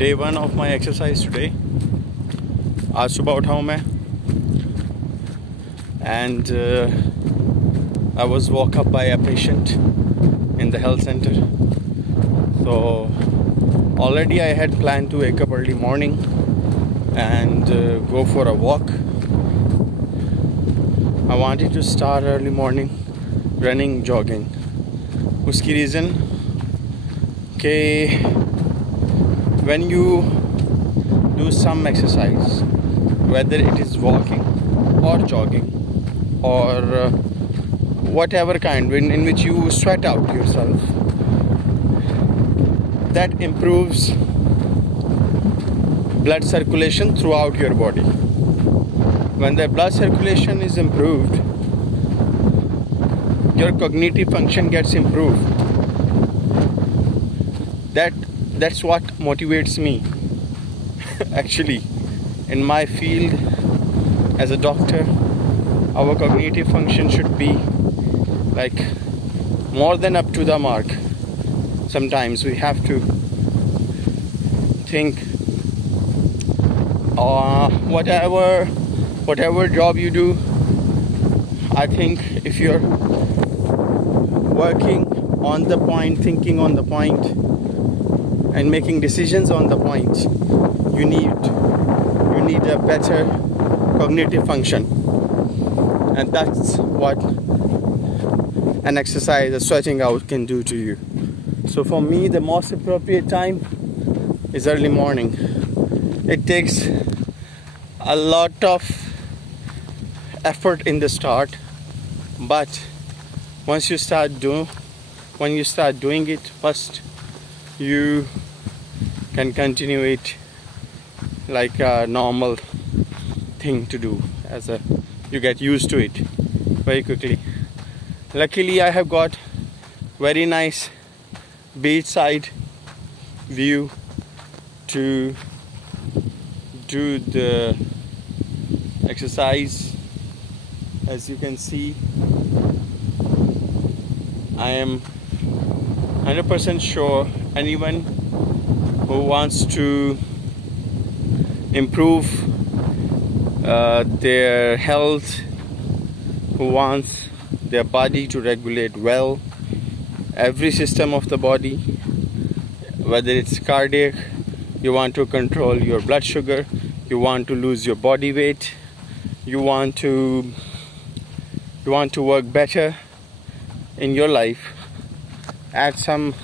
Day 1 of my exercise today. आज सुबह उठा हूँ मैं and I was woke up by a patient in the health center. So already I had planned to wake up early morning and go for a walk. I wanted to start early morning running, jogging. उसकी reason कि when you do some exercise, whether it is walking or jogging or whatever kind in which you sweat out yourself, that improves blood circulation throughout your body. When the blood circulation is improved, your cognitive function gets improved. That's what motivates me. Actually, in my field as a doctor, our cognitive function should be like more than up to the mark. Sometimes we have to think whatever job you do, I think if you're working on the point, thinking on the point and making decisions on the point, you need a better cognitive function, and that's what an exercise, a sweating out, can do to you. So for me, the most appropriate time is early morning. It takes a lot of effort in the start, but once you start doing it first, you can continue it like a normal thing to do. You get used to it very quickly. Luckily, I have got very nice beachside view to do the exercise. As you can see, I am 100% sure anyone who wants to improve their health, who wants their body to regulate well, every system of the body, whether it's cardiac, you want to control your blood sugar, you want to lose your body weight, you want to work better in your life, add some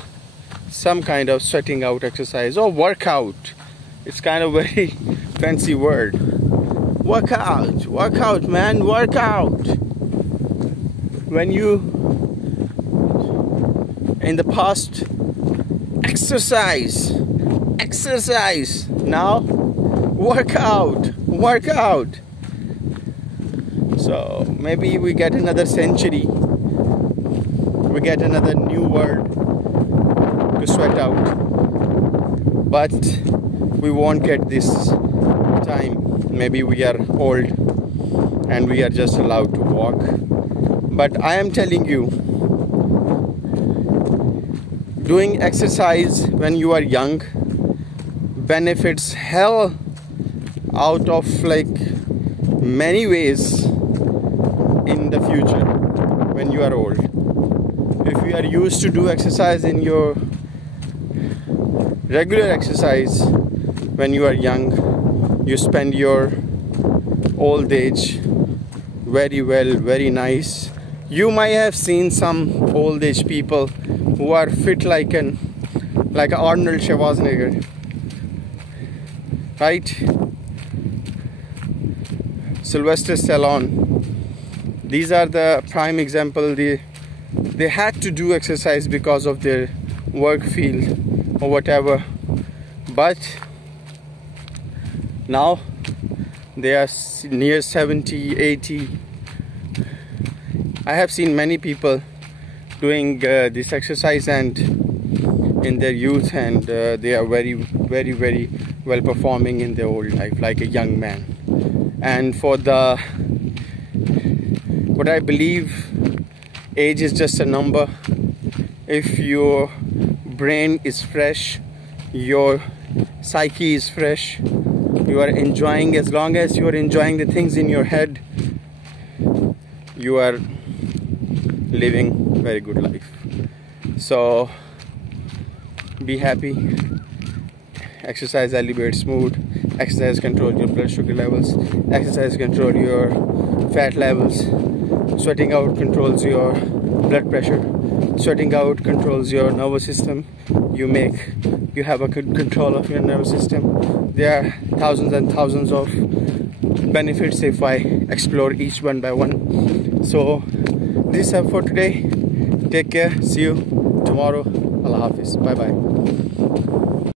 kind of sweating out exercise or workout. It's kind of very fancy word. Workout, man, workout. When you in the past exercise, now workout. So maybe we get another century, we get another new word to sweat out, but we won't get this time. Maybe we are old and we are just allowed to walk. But I am telling you, doing exercise when you are young benefits hell out of like many ways in the future when you are old. If you are used to do exercise in your regular exercise when you are young, you spend your old age very well, very nice. You might have seen some old age people who are fit like Arnold Schwarzenegger, right? Sylvester Stallone. These are the prime example. They had to do exercise because of their work field or whatever, but now they are near 70, 80. I have seen many people doing this exercise and in their youth, and they are very, very, very well performing in their old life like a young man. And for what I believe, age is just a number. If your brain is fresh, your psyche is fresh, you are enjoying. As long as you are enjoying the things in your head, you are living very good life. So be happy. Exercise elevates mood. Exercise control your blood sugar levels. Exercise control your fat levels. Sweating out controls your blood pressure. Sweating out controls your nervous system. You have a good control of your nervous system. There are thousands and thousands of benefits if I explore each one by one. So this is for today. Take care. See you tomorrow. Allah Hafiz. Bye bye.